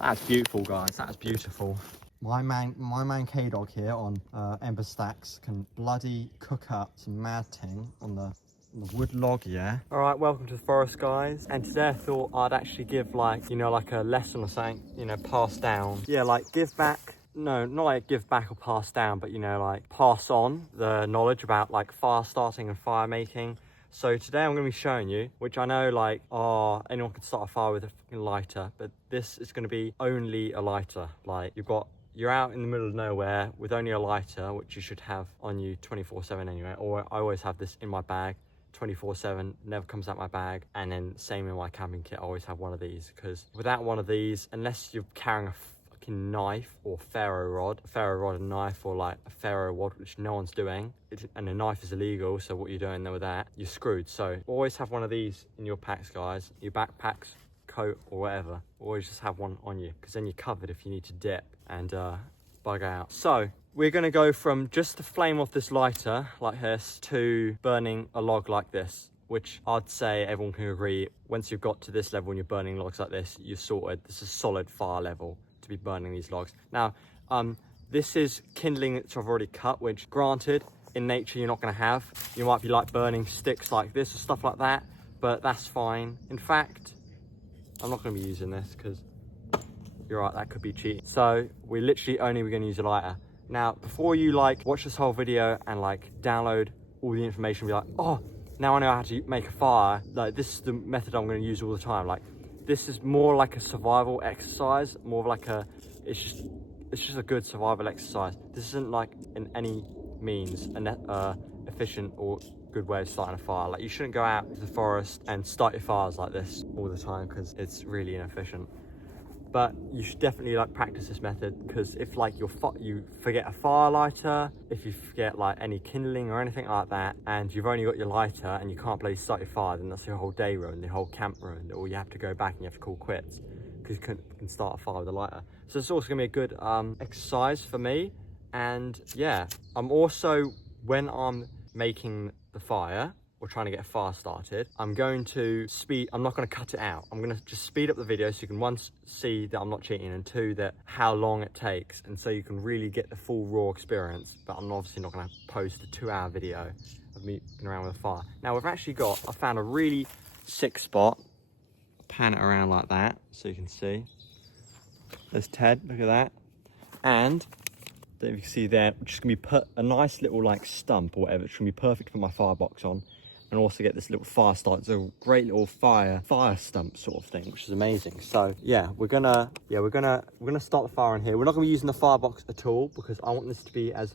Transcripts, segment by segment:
That's beautiful, guys. That's beautiful. My man K-Dog here on Ember Stacks can bloody cook up some mad ting on the wood log, yeah? All right, welcome to the forest, guys. And today I thought I'd actually give like, you know, like a lesson or something, you know, pass down. Yeah, like give back. No, not like give back or pass down, but, you know, like pass on the knowledge about like fire starting and fire making. So today I'm going to be showing you, which I know like, anyone can start a fire with a fucking lighter, but this is going to be only a lighter. Like you're out in the middle of nowhere with only a lighter, which you should have on you 24/7 anyway. Or I always have this in my bag 24/7, never comes out my bag. And then same in my camping kit, I always have one of these, because without one of these, unless you're carrying a fucking knife or ferro rod and knife, or like a ferro rod, which no one's doing, and a knife is illegal, so what you're doing there with that, you're screwed. So always have one of these in your packs, guys, your backpacks, coat or whatever. Always just have one on you, because then you're covered if you need to dip and bug out. So we're going to go from just the flame off this lighter like this to burning a log like this, which I'd say everyone can agree, once you've got to this level and you're burning logs like this, you're sorted. This is solid fire level to be burning these logs. Now this is kindling which I've already cut, which granted in nature you're not going to have. You might be like burning sticks like this or stuff like that, but that's fine. In fact, I'm not going to be using this because you're right, that could be cheating. So we're literally only going to use a lighter. Now, before you like watch this whole video and like download all the information, be like, oh, now I know how to make a fire. Like this is the method I'm going to use all the time. Like this is more like a survival exercise, more of like it's just a good survival exercise. This isn't like in any means an efficient or good way of starting a fire. Like you shouldn't go out to the forest and start your fires like this all the time, because it's really inefficient. But you should definitely like practice this method, because if like you forget a fire lighter, if you forget like any kindling or anything like that, and you've only got your lighter and you can't bloody start your fire, then that's your whole day ruined, the whole camp ruined, or you have to go back and you have to call quits because you can start a fire with a lighter. So it's also gonna be a good exercise for me. And yeah, I'm also, when I'm making the fire or trying to get a fire started, I'm going to I'm not going to cut it out. I'm going to just speed up the video so you can, one, see that I'm not cheating, and two, that how long it takes, and so you can really get the full raw experience. But I'm obviously not going to post a 2-hour video of me going around with a fire. Now I found a really sick spot. Pan it around like that so you can see. There's Ted, look at that. And I don't know if you can see there, just gonna be a nice little like stump or whatever. It's gonna be perfect to put my firebox on, and also get this little fire start. It's a great little fire stump sort of thing, which is amazing. So yeah, we're gonna start the fire in here. We're not gonna be using the firebox at all, because I want this to be as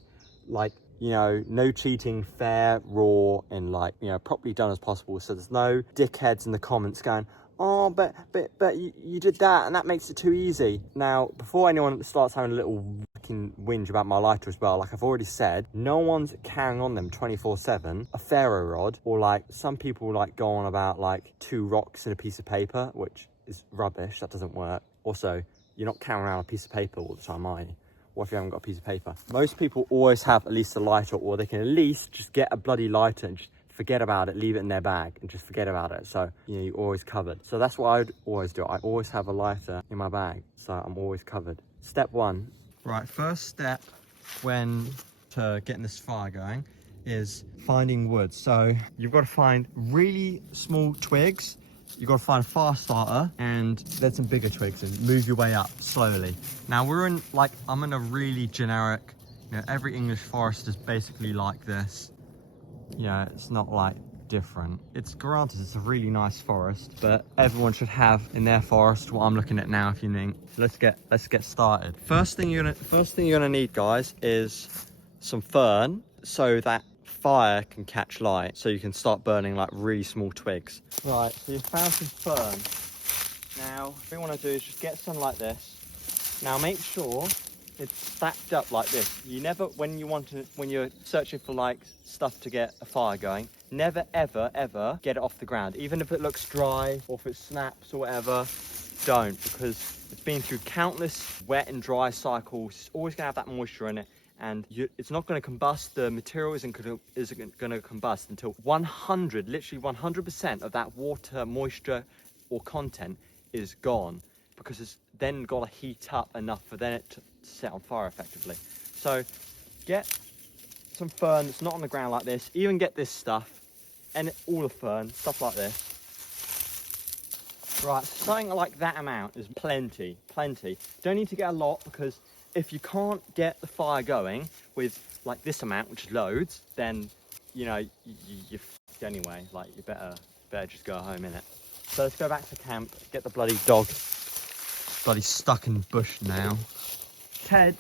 like, you know, no cheating, fair, raw, and like, you know, properly done as possible. So there's no dickheads in the comments going, oh, but you did that and that makes it too easy. Now, before anyone starts having a little fucking whinge about my lighter as well, like I've already said, no one's carrying on them 24/7 a ferro rod, or like some people like go on about like 2 rocks and a piece of paper, which is rubbish. That doesn't work. Also, you're not carrying around a piece of paper all the time, are you? What if you haven't got a piece of paper? Most people always have at least a lighter, or they can at least just get a bloody lighter and just forget about it, leave it in their bag and just forget about it. So, you know, you're always covered. So that's what I would always do. I always have a lighter in my bag, so I'm always covered. Step 1. Right, first step when to getting this fire going is finding wood. So you've got to find really small twigs. You've got to find a fire starter, and there's some bigger twigs, and move your way up slowly. Now I'm in a really generic, you know, every English forest is basically like this. Yeah, it's not like different. It's granted, it's a really nice forest, but everyone should have in their forest what I'm looking at now. If you think, let's get started. First thing you're gonna need, guys, is some fern, so that fire can catch light, so you can start burning like really small twigs. Right, so you've found some fern. Now, what you want to do is just get some like this. Now make sure it's stacked up like this. You never, when you're searching for like stuff to get a fire going, never ever get it off the ground. Even if it looks dry or if it snaps or whatever, don't, because it's been through countless wet and dry cycles. It's always gonna have that moisture in it, and it's not going to combust. The material isn't going to combust until 100% of that water, moisture or content is gone, because then got to heat up enough for then it to set on fire effectively. So get some fern that's not on the ground like this. Even get this stuff and all the fern, stuff like this. Right, something like that amount is plenty. Don't need to get a lot, because if you can't get the fire going with like this amount, which is loads, then you know you're f***ed anyway. Like, you better just go home, innit? So let's go back to camp. Get the bloody dog. Bloody stuck in the bush now. Teddy.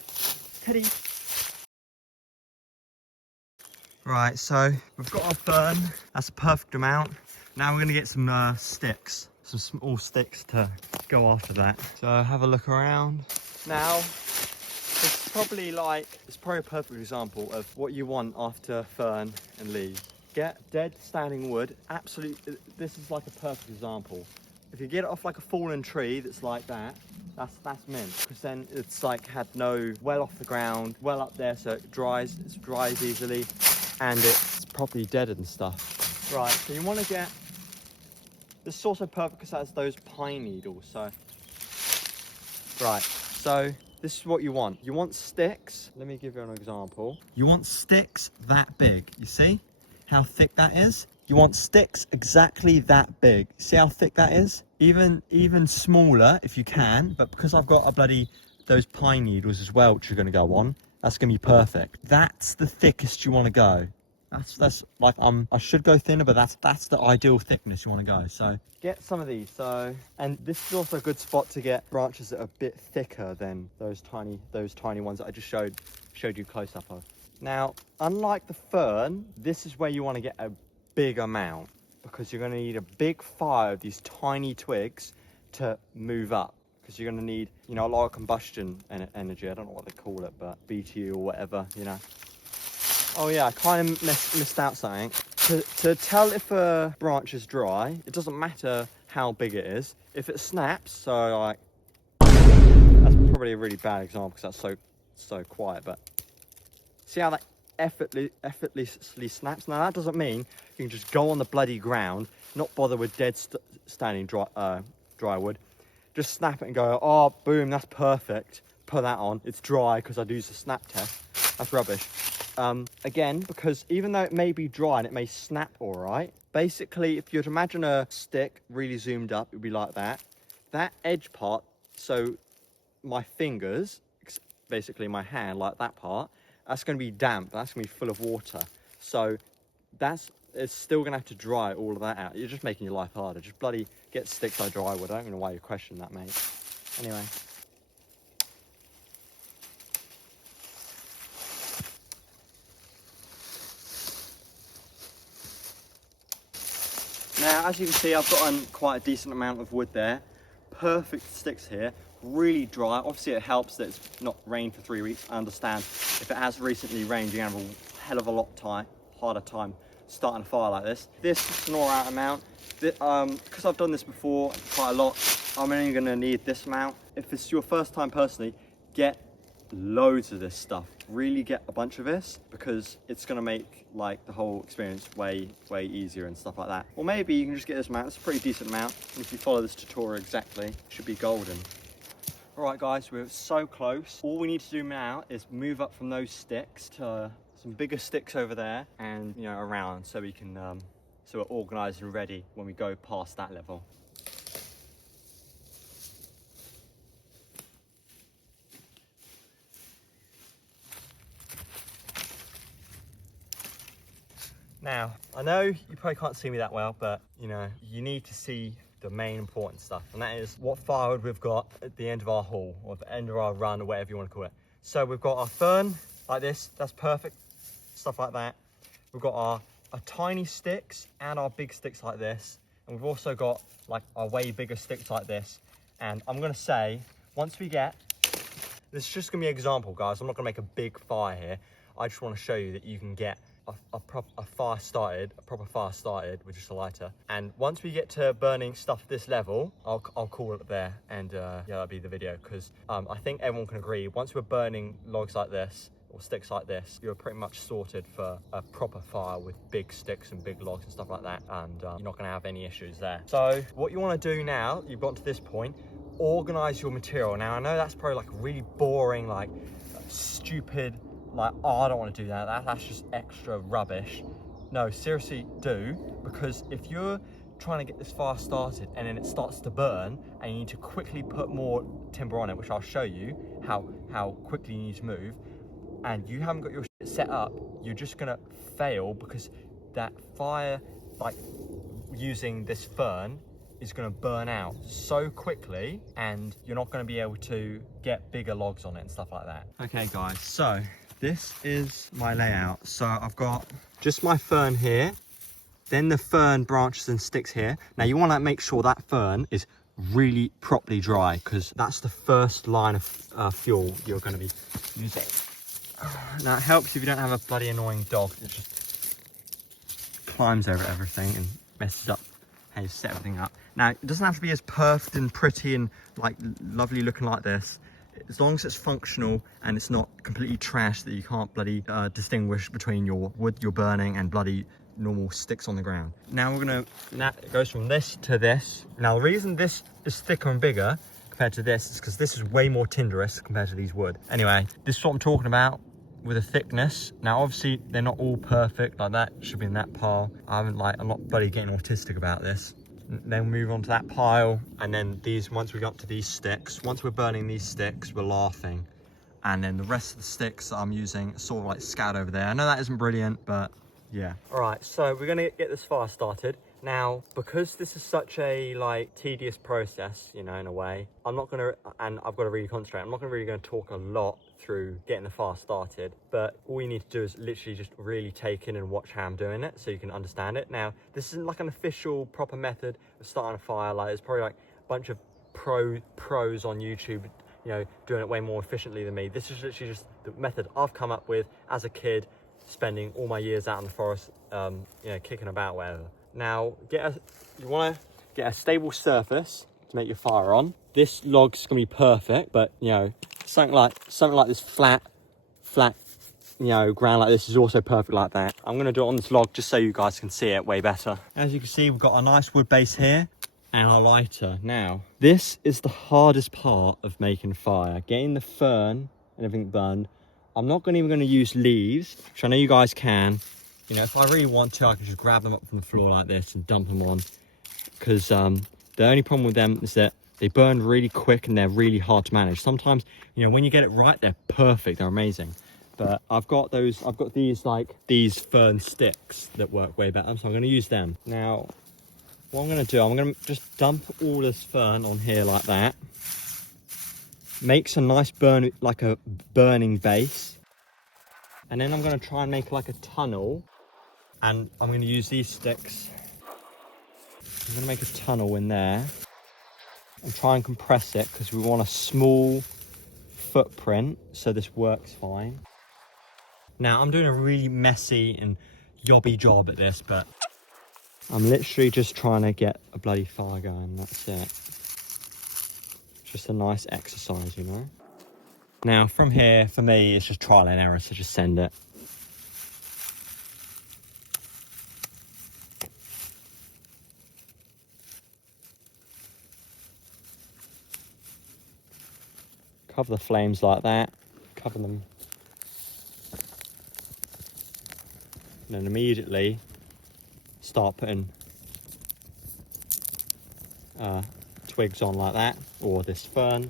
Right, so we've got our fern. That's a perfect amount. Now we're gonna get some sticks, some small sticks to go after that. So have a look around. Now, it's probably a perfect example of what you want after fern and leaves. Get dead standing wood. Absolutely, this is like a perfect example. If you get it off like a fallen tree that's like that, that's mint, because then it's like had no well off the ground, well up there, so it dries easily, and it's properly dead and stuff. Right, so you want to get, this is also perfect because it has those pine needles. So right, so this is what you want. You want sticks. Let me give you an example. You want sticks that big. You see how thick that is? You want sticks exactly that big. See how thick that is? Even smaller if you can, but because I've got those pine needles as well, which are going to go on, that's going to be perfect. That's the thickest you want to go. That's like, I should go thinner, but that's the ideal thickness you want to go. So get some of these. So, and this is also a good spot to get branches that are a bit thicker than those tiny ones that I just showed you close up of. Now, unlike the fern, this is where you want to get a big amount, because you're going to need a big fire of these tiny twigs to move up, because you're going to need, you know, a lot of combustion energy. I don't know what they call it, but BTU or whatever, you know. Oh yeah, I kind of missed out something. To tell if a branch is dry, it doesn't matter how big it is. If it snaps, so like, that's probably a really bad example because that's so quiet, but see how that effortlessly snaps? Now that doesn't mean you can just go on the bloody ground, not bother with dead standing dry wood, just snap it and go, oh boom, that's perfect, put that on, it's dry because I'd used the snap test. That's rubbish. Again, because even though it may be dry and it may snap all right, basically if you'd imagine a stick really zoomed up, it would be like that. That edge part, so my fingers, basically my hand, like that part, that's going to be damp, that's going to be full of water. So it's still going to have to dry all of that out. You're just making your life harder. Just bloody get sticks like dry wood. I don't know why you question that, mate. Anyway. Now, as you can see, I've got quite a decent amount of wood there. Perfect sticks here, really dry. Obviously, it helps that it's not rained for 3 weeks. I understand if it has recently rained, you're gonna have a hell of a lot harder time starting a fire like this. This is an all-out amount. Because I've done this before quite a lot, I'm only gonna need this amount. If it's your first time personally, get loads of this stuff. Really get a bunch of this, because it's going to make like the whole experience way easier and stuff like that. Or maybe you can just get this amount. It's a pretty decent amount, and if you follow this tutorial exactly, it should be golden. All right guys, we're so close. All we need to do now is move up from those sticks to some bigger sticks over there, and you know, around, so we can so we're organized and ready when we go past that level. Now, I know you probably can't see me that well, but you know, you need to see the main important stuff, and that is what firewood we've got at the end of our haul, or at the end of our run, or whatever you want to call it. So we've got our fern like this, that's perfect, stuff like that. We've got our tiny sticks and our big sticks like this, and we've also got like our way bigger sticks like this. And I'm gonna say, once we get, this is just gonna be an example, guys. I'm not gonna make a big fire here. I just want to show you that you can get a proper fire started with just a lighter. And once we get to burning stuff at this level, I'll call it there, and yeah, that'll be the video, because I think everyone can agree, once we're burning logs like this or sticks like this, you're pretty much sorted for a proper fire with big sticks and big logs and stuff like that, and you're not going to have any issues there. So what you want to do now, you've got to this point, organize your material. Now I know that's probably like really boring, like stupid, like, oh, I don't want to do that. That's just extra rubbish. No, seriously do, because if you're trying to get this fire started and then it starts to burn and you need to quickly put more timber on it, which I'll show you how quickly you need to move, and you haven't got your shit set up, you're just gonna fail, because that fire, like using this fern, is gonna burn out so quickly and you're not gonna be able to get bigger logs on it and stuff like that. Okay guys, so this is my layout. So I've got just my fern here, then the fern branches and sticks here. Now you wanna make sure that fern is really properly dry, because that's the first line of fuel you're gonna be using. Now it helps if you don't have a bloody annoying dog that just climbs over everything and messes up how you set everything up. Now it doesn't have to be as perfect and pretty and like lovely looking like this, as long as it's functional and it's not completely trash that you can't bloody distinguish between your wood you're burning and bloody normal sticks on the ground. Now it goes from this to this. Now the reason this is thicker and bigger compared to this is because this is way more tinderous compared to these wood. Anyway, this is what I'm talking about with the thickness. Now obviously they're not all perfect like that, should be in that pile. I'm not bloody getting autistic about this. Then we move on to that pile, and then these, once we got to these sticks, once we're burning these sticks, we're laughing. And then the rest of the sticks that I'm using are sort of like scattered over there. I know that isn't brilliant, but yeah. All right, so we're gonna get this fire started. Now, because this is such a like tedious process, you know, in a way, I'm not gonna, and I've got to really concentrate, I'm not really gonna talk a lot through getting the fire started, but all you need to do is literally just really take in and watch how I'm doing it so you can understand it. Now, this isn't like an official proper method of starting a fire. Like, there's probably like a bunch of pros on YouTube, you know, doing it way more efficiently than me. This is literally just the method I've come up with as a kid, spending all my years out in the forest, you know, kicking about, whatever. Now, you want to get a stable surface to make your fire on. This log's gonna be perfect, but you know, something like this flat, you know, ground like this is also perfect like that. I'm gonna do it on this log just so you guys can see it way better. As you can see, we've got a nice wood base here and our lighter. Now, this is the hardest part of making fire, getting the fern and everything burned. I'm not even gonna use leaves, which I know you guys can. You know, if I really want to, I can just grab them up from the floor like this and dump them on. Because the only problem with them is that they burn really quick and they're really hard to manage. Sometimes, you know, when you get it right, they're perfect, they're amazing. But I've got these fern sticks that work way better, so I'm gonna use them. Now, what I'm gonna do, I'm gonna just dump all this fern on here like that. Makes a nice burning base. And then I'm gonna try and make like a tunnel. And I'm going to use these sticks. I'm going to make a tunnel in there and try and compress it, because we want a small footprint so this works fine. Now I'm doing a really messy and yobby job at this, but I'm literally just trying to get a bloody fire going. That's it. Just a nice exercise, you know. Now from here, for me, it's just trial and error, so just send it. Cover the flames like that, cover them, and then immediately start putting twigs on like that, or this fern.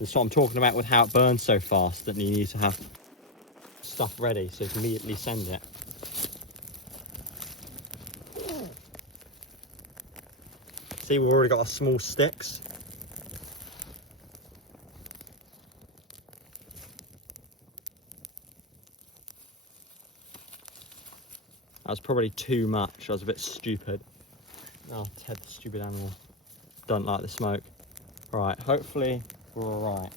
That's what I'm talking about with how it burns so fast, that you need to have stuff ready so you can immediately send it. See, we've already got our small sticks. That was probably too much. I was a bit stupid. Oh, Ted, the stupid animal. Don't like the smoke. Right, hopefully we're all right.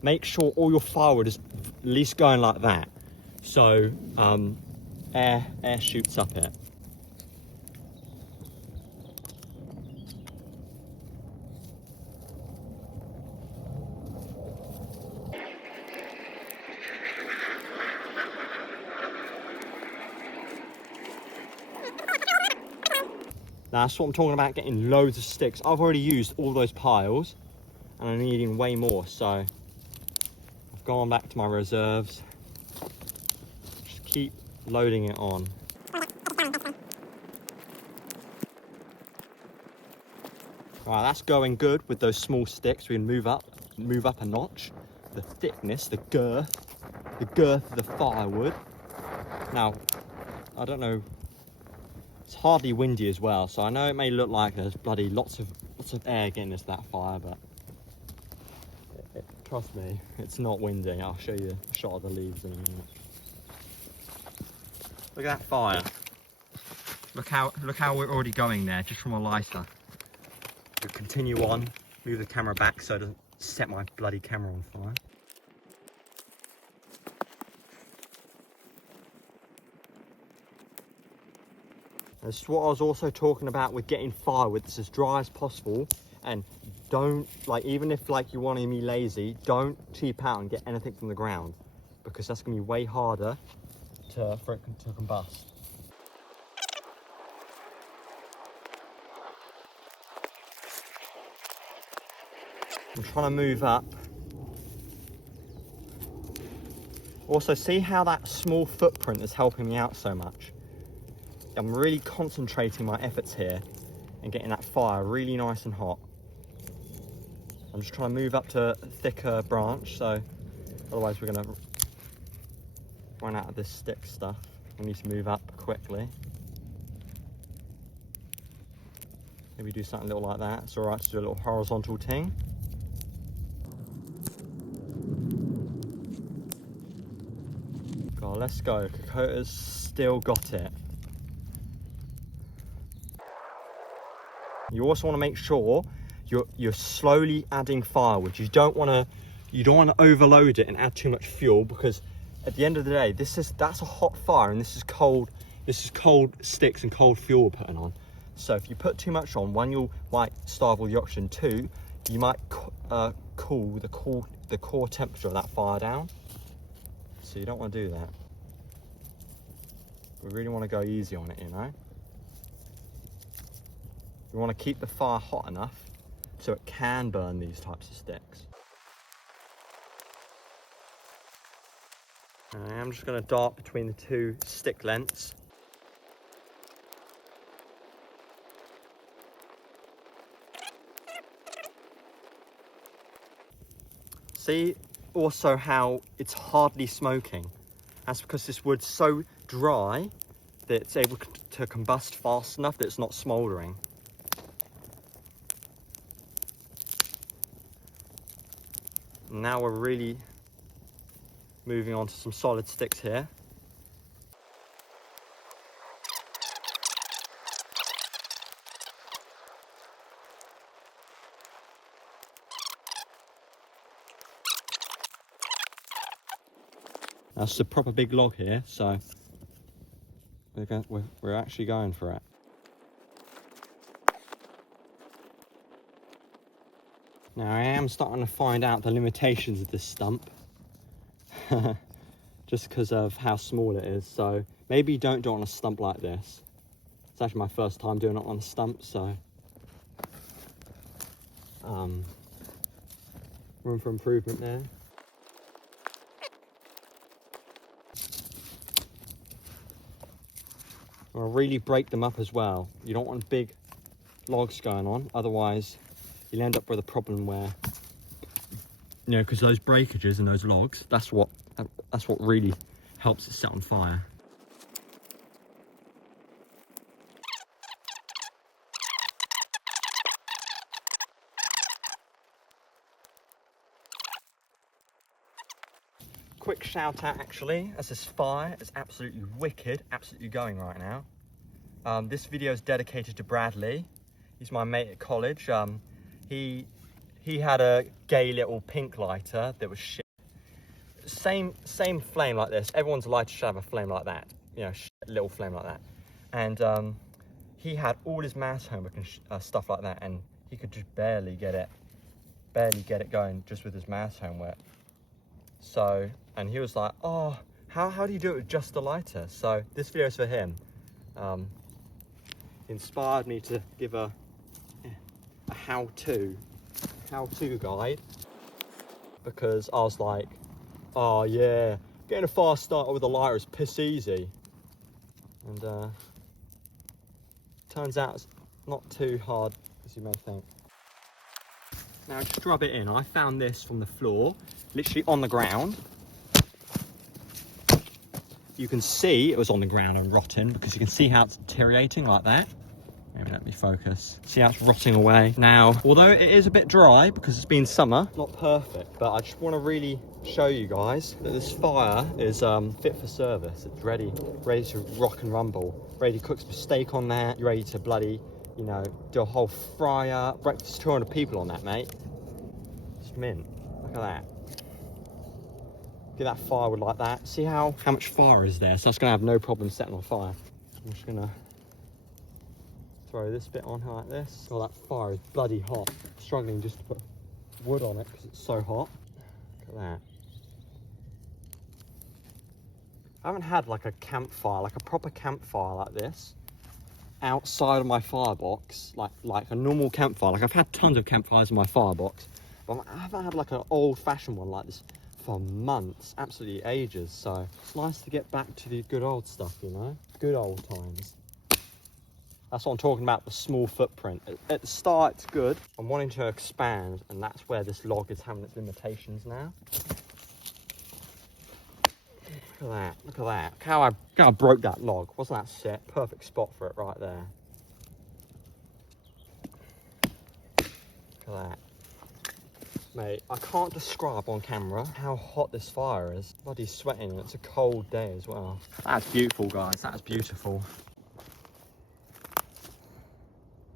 Make sure all your firewood is at least going like that, so air shoots up it. Now that's what I'm talking about, getting loads of sticks. I've already used all those piles and I'm needing way more, so I've gone back to my reserves. Just keep loading it on. Alright, that's going good with those small sticks. We can move up a notch. The thickness, the girth of the firewood. Now, I don't know, it's hardly windy as well, so I know it may look like there's bloody lots of air getting into that fire, but trust me, it's not windy. I'll show you a shot of the leaves in a minute. Look at that fire. Look how we're already going there, just from a lighter. We'll continue on, move the camera back so it doesn't set my bloody camera on fire. This is what I was also talking about with getting firewood. It's as dry as possible, and don't, like, even if like you want to be lazy, don't cheap out and get anything from the ground, because that's going to be way harder for it to combust. I'm trying to move up. Also, see how that small footprint is helping me out so much. I'm really concentrating my efforts here and getting that fire really nice and hot. I'm just trying to move up to a thicker branch, so otherwise we're going to run out of this stick stuff. We need to move up quickly. Maybe do something little like that. It's alright to do a little horizontal ting. God, let's go. 𝗕𝗲𝗨𝗁𝗁𝗀𝗀 still got it. You also want to make sure you're slowly adding firewood. You don't want to overload it and add too much fuel, because at the end of the day, that's a hot fire and this is cold sticks and cold fuel we're putting on. So if you put too much on, one, you might starve all the oxygen. Two, you might cool the core temperature of that fire down. So you don't want to do that. We really want to go easy on it, you know. We want to keep the fire hot enough so it can burn these types of sticks. And I'm just going to dart between the two stick lengths. See also how it's hardly smoking. That's because this wood's so dry that it's able to combust fast enough that it's not smouldering. Now we're really moving on to some solid sticks here. That's a proper big log here, so we're actually going for it. Now I am starting to find out the limitations of this stump, just because of how small it is. So maybe don't do it on a stump like this. It's actually my first time doing it on a stump, so room for improvement there. I'll really break them up as well. You don't want big logs going on, otherwise you'll end up with a problem where, you know, because those breakages and those logs, that's what really helps it set on fire. Quick shout out actually, as this fire is absolutely wicked, absolutely going right now. This video is dedicated to Bradley. He's my mate at college. He had a gay little pink lighter that was shit. Same flame like this. Everyone's lighter should have a flame like that, you know, little flame like that. And he had all his maths homework and stuff like that, and he could just barely get it going just with his maths homework. So, and he was like, oh, how do you do it with just the lighter? So this video is for him. inspired me to give a how-to guide, because I was like, oh yeah, getting a fire starter with a lighter is piss easy. And turns out it's not too hard as you may think. Now just rub it in. I found this from the floor, literally on the ground. You can see it was on the ground and rotten because you can see how it's deteriorating like that. Maybe let me focus. See how it's rotting away. Now, although it is a bit dry because it's been summer, not perfect, but I just want to really show you guys that this fire is fit for service. It's ready to rock and rumble. Ready to cook some steak on that. You're ready to bloody, you know, do a whole fryer. Breakfast 200 people on that, mate. It's mint. Look at that. Get that firewood like that. See how much fire is there? So that's gonna have no problem setting on fire. I'm just gonna throw this bit on like this. Oh, that fire is bloody hot. I'm struggling just to put wood on it because it's so hot. Look at that. I haven't had like a campfire, like a proper campfire like this outside of my firebox, like a normal campfire. Like I've had tons of campfires in my firebox, but I haven't had like an old-fashioned one like this for months, absolutely ages. So it's nice to get back to the good old stuff, you know, good old times. That's what I'm talking about, the small footprint. At the start, it's good. I'm wanting to expand, and that's where this log is having its limitations now. Look at that, look at that. Look how I broke that log. Wasn't that sick? Perfect spot for it right there. Look at that. Mate, I can't describe on camera how hot this fire is. Bloody sweating, and it's a cold day as well. That's beautiful, guys, that's beautiful.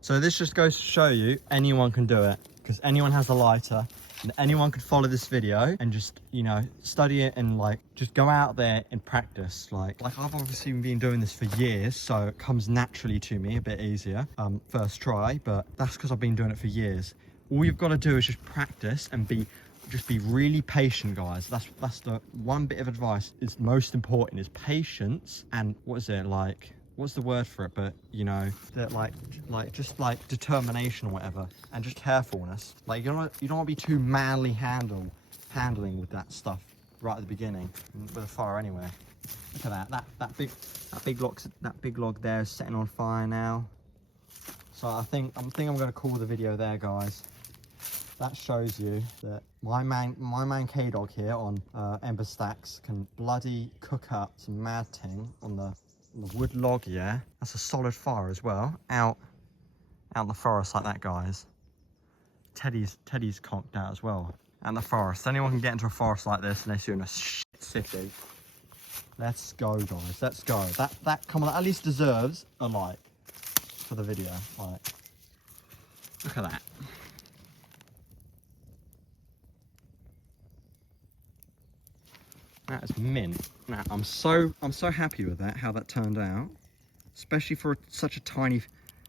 So this just goes to show you anyone can do it, because anyone has a lighter and anyone could follow this video and just, you know, study it and like just go out there and practice. Like I've obviously been doing this for years, so it comes naturally to me a bit easier first try, but that's because I've been doing it for years. All you've got to do is just practice and just be really patient, guys. That's the one bit of advice is most important, is patience. And what is it, like, what's the word for it, but you know, that just like determination or whatever, and just carefulness. Like you don't want to be too manly handling with that stuff right at the beginning with a fire anyway. Look at that big log there is setting on fire now. So I think I'm going to call the video there, guys. That shows you that my man 𝗕𝗲𝗨𝗁𝗁 here on 𝗕𝗲𝗶𝗴𝘀 can bloody cook up some mad thing on the wood log, yeah. That's a solid fire as well. Out in the forest like that, guys. Teddy's conked out as well. Out in the forest. Anyone can get into a forest like this unless you're in a shit city. Let's go, guys. Let's go. That come on, at least deserves a like for the video. Like, look at that. That is mint. Now, I'm so happy with that, how that turned out, especially for such a tiny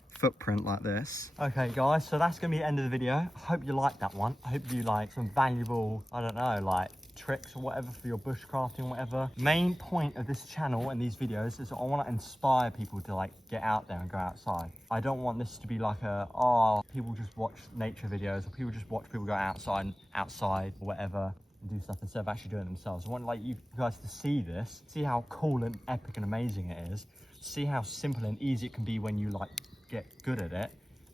footprint like this. Okay, guys, so that's gonna be the end of the video. I hope you liked that one. I hope you like some valuable, I don't know, like tricks or whatever for your bushcrafting or whatever. Main point of this channel and these videos is I want to inspire people to like get out there and go outside. I don't want this to be like people just watch nature videos, or people just watch people go outside or whatever and do stuff instead of actually doing it themselves. I want like you guys to see this, see how cool and epic and amazing it is, see how simple and easy it can be when you like get good at it,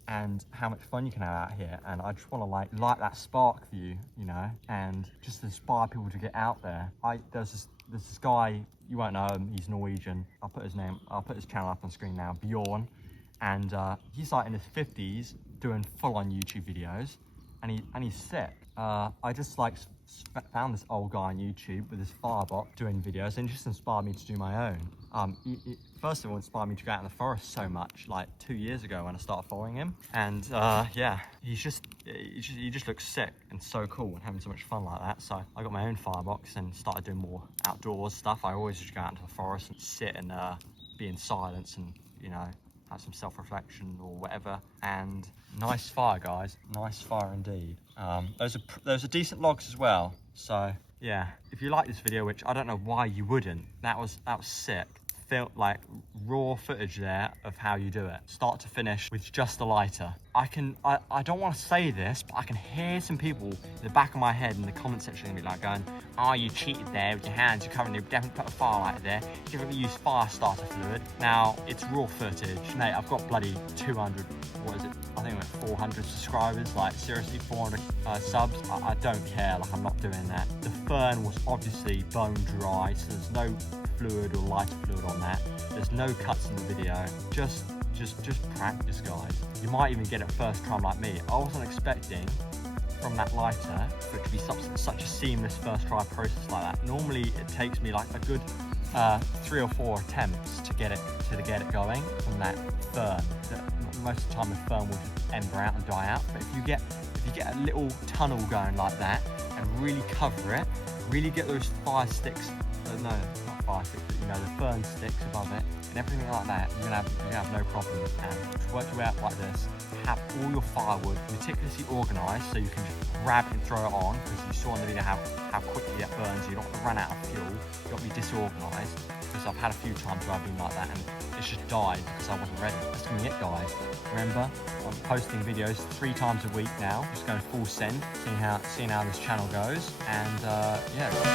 and how much fun you can have out here. And I just want to like light that spark for you, you know, and just inspire people to get out there. There's this guy, you won't know him, he's Norwegian. I'll put his channel up on screen now, 𝗵𝗲𝗀, and he's like in his 50s doing full-on YouTube videos, and he's sick. I just like found this old guy on YouTube with his firebox doing videos, and it just inspired me to do my own. First of all, inspired me to go out in the forest so much, like 2 years ago when I started following him. And yeah, he just looks sick and so cool and having so much fun like that. So I got my own firebox and started doing more outdoors stuff. I always just go out into the forest and sit and be in silence and, you know, have some self-reflection or whatever. And nice fire, guys, nice fire indeed. Those are decent logs as well. So yeah, if you like this video, which I don't know why you wouldn't, that was sick. like raw footage there of how you do it, start to finish, with just a lighter. I don't want to say this, but I can hear some people in the back of my head in the comment section gonna be like going, oh, you cheated there with your hands, you're covering, you definitely put a firelighter there, you definitely use fire starter fluid. Now, it's raw footage. Mate, I've got bloody 200, what is it? I think like 400 subscribers, like seriously, 400 subs. I don't care, like I'm not doing that. The fern was obviously bone dry, so there's no fluid or lighter fluid on that. There's no cuts in the video. Just practice, guys. You might even get it first time like me. I wasn't expecting from that lighter for it to be such a seamless first try process like that. Normally it takes me like a good 3 or 4 attempts to get it going from that fern. Most of the time the fern will just ember out and die out. But if you get a little tunnel going like that and really cover it, really get those fire sticks, no, not fire sticks, but you know, the fern sticks above it and everything like that, you're gonna have no problem. And just work your way out like this. Have all your firewood meticulously organised so you can just grab it and throw it on, because you saw in the video how quickly that burns. You don't want to run out of fuel. You've got to be disorganised, because I've had a few times where I've been like that and it's just died because I wasn't ready. That's gonna be it, guys. Remember, I'm posting videos 3 times a week now, just going full send, seeing how this channel goes, and yeah.